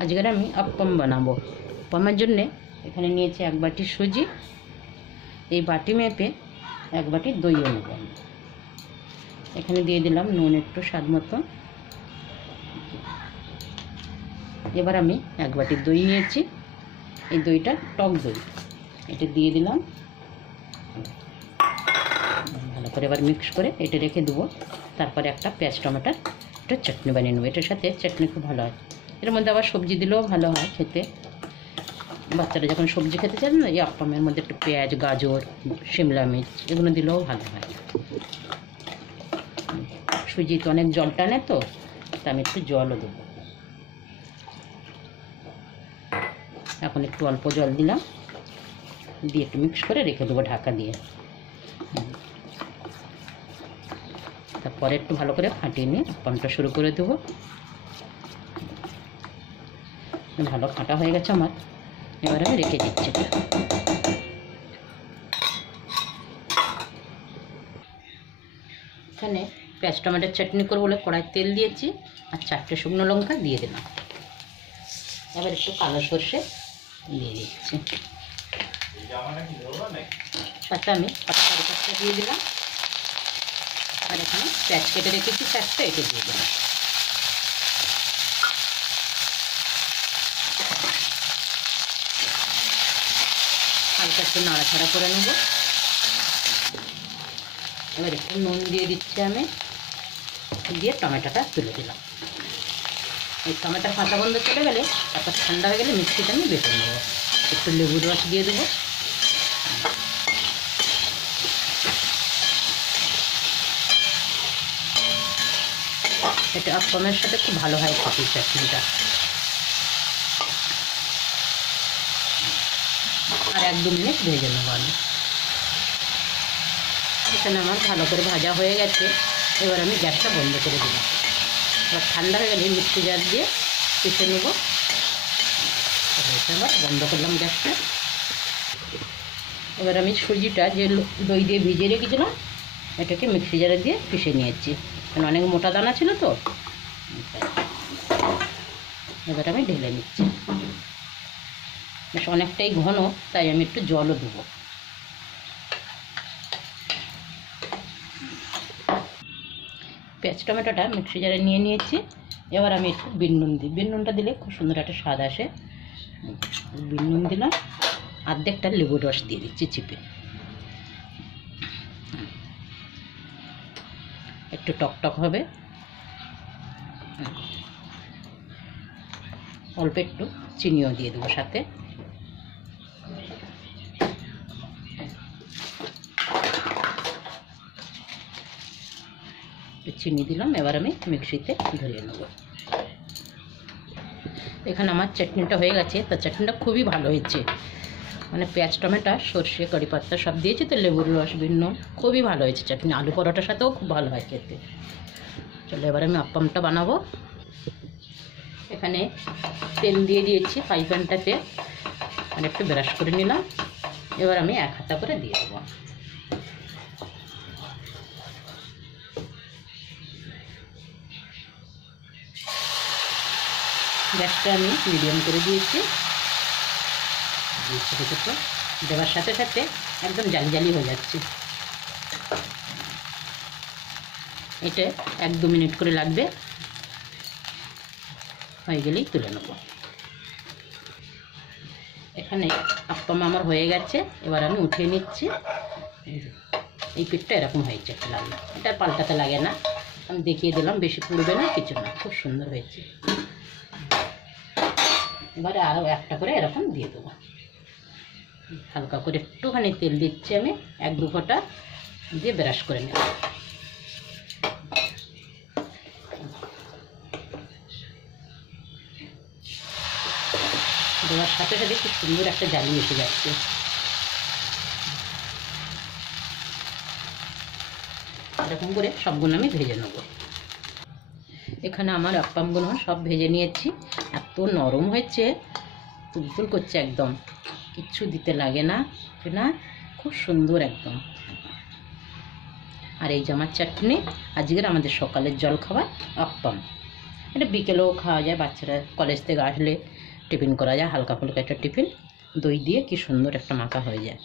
আজকের আমি আপ্পাম বানাবো। আপ্পামের জন্য এখানে নিয়েছি 1 বাটি সুজি। এই বাটি মেপে 1 বাটি দইও নেব। এখানে দিয়ে দিলাম নুন একটু স্বাদ মতো। এবার আমি 1 বাটি দই নিয়েছি। এই দইটা টক দই, এটা দিয়ে দিলাম। ভালো করে এবার মিক্স করে এটা রেখে দেবো। তারপরে একটা পেঁয়াজ টমেটোর একটা চাটনি বানিয়ে নেবো। এটার সাথে চাটনি খুব ভালো হয়। এর মধ্যে আবার সবজি দিলেও ভালো হয় খেতে। বাচ্চারা যখন সবজি খেতে চান না, এই আপ্পামের মধ্যে একটু পেঁয়াজ, গাজর, শিমলা মির্চ এগুলো দিলেও ভালো হয়। সুজি তো অনেক জল টানে, তো আমি একটু জলও দেবো। এখন একটু অল্প জল দিলাম, দিয়ে একটু মিক্স করে রেখে দেবো ঢাকা দিয়ে। তারপরে একটু ভালো করে ফাটিয়ে নিয়ে আপ্পামটা শুরু করে দেবো। ভালো ফাটা হয়ে গেছে আমার, এবার আমি রেখে দিচ্ছি। এখানে পেঁয়াজ টমেটোর চাটনি করবো বলে কড়াই তেল দিয়েছি, আর 4টে শুকনো লঙ্কা দিয়ে দিলাম। এবার একটু কালো সর্ষে দিয়ে দিচ্ছি, সাথে আমি পাতা দিয়ে দিলাম। আর এখানে পেঁয়াজ কেটে রেখেছি 4টে, এটা দিয়ে দিলাম। হালকা একটু নাড়াচাড়া করে নেব। এবার একটু নুন দিয়ে দিচ্ছি আমি, দিয়ে টমেটোটা তুলে দিলাম। এই টমেটোর কাঁচা গন্ধ চলে গেলে, তারপর ঠান্ডা হয়ে গেলে মিক্সিটা আমি বেটে নেবো। একটু লেবুর রস দিয়ে দেবো। এটা আপ্পামের সাথে খুব ভালো হয় খেতে চাটনিটা। আর 1-2 মিনিট ভেজে নেব আমি। এখানে আমার ভালো করে ভাজা হয়ে গেছে। এবার আমি গ্যাসটা বন্ধ করে দিলাম। এবার ঠান্ডা হয়ে গেলে মিক্সি জার দিয়ে পিষে নেব। এবার বন্ধ করলাম গ্যাসটা। এবার আমি সুজিটা যে দই দিয়ে ভিজিয়ে রেখেছিলাম, এটাকে মিক্সি জারে দিয়ে পিষে নিয়েছি, কারণ অনেক মোটা দানা ছিল তো। এবার আমি ঢেলে নিচ্ছি। বেশ অনেকটাই ঘন, তাই আমি একটু জলও দেবো। পেঁয়াজ টমেটোটা মিক্সি জারে নিয়ে নিয়েছি। এবার আমি একটু বিট নুন দিই। বিট নুনটা দিলে খুব সুন্দর একটা স্বাদ আসে। বিট নুন দিলাম, অর্ধেকটা লেবুর রস দিয়ে দিচ্ছি চিপে। একটু টকটক হবে। অল্প একটু চিনিও দিয়ে দেবো সাথে। চিনি দিলাম। এবার আমি মিক্সিতে ধরিয়ে নেব। এখানে আমার চাটনিটা হয়ে গেছে। তা চাটনিটা খুবই ভালো হয়েছে, মানে পেঁয়াজ টমেটো সর্ষে কারি পাতা সব দিয়েছি তো, লেবুর রস ভিন্ন, খুবই ভালো হয়েছে চাটনি। আলু পরোটার সাথেও খুব ভালো হয় খেতে। চলো এবার আমি আপ্পামটা বানাবো। এখানে তেল দিয়ে দিয়েছি ফ্রাই প্যানটাতে, আর একটু ব্রাশ করে নিলাম। এবার আমি 1 হাতা করে দিয়ে দেবো। গ্যাসটা আমি মিডিয়াম করে দিয়েছি। ছোটো ছোটো দেওয়ার সাথে সাথে একদম জালি জালি হয়ে যাচ্ছে। এটা 1-2 মিনিট করে লাগবে, হয়ে গেলেই তুলে নেব। এখানে আপ্পাম আমার হয়ে গেছে। এবার আমি উঠিয়ে নিচ্ছি। এই পিঠটা এরকম হয়েছে লাল, এটা পাল্টাতে লাগে না, আমি দেখিয়ে দিলাম। বেশি পুড়বে না, কিছু না, খুব সুন্দর হয়েছে। এবারে আরও একটা করে এরকম দিয়ে দেবো। হালকা করে একটুখানি তেল দিচ্ছি আমি, 1-2 ফোঁটা দিয়ে ব্রাশ করে নেব। দেওয়ার সাথে সাথে খুব সুন্দর একটা জালি এসে যাচ্ছে। এরকম করে সবগুলো আমি ভেজে নেব। এখানে আমার আপ্পামগুলো সব ভেজে নিয়েছি। এত নরম হয়েছে, তুলতুল করছে একদম, কিচ্ছু দিতে লাগে না, না খুব সুন্দর একদম। আর এই যে আমার চাটনি, আজকের আমাদের সকালের জলখাবার আপ্পাম। এটা বিকেলেও খাওয়া যায়, বাচ্চারা কলেজ থেকে আসলে টিফিন করা যায়, হালকা ফুলকা একটা টিফিন, দই দিয়ে কি সুন্দর একটা মাখা হয়ে যায়।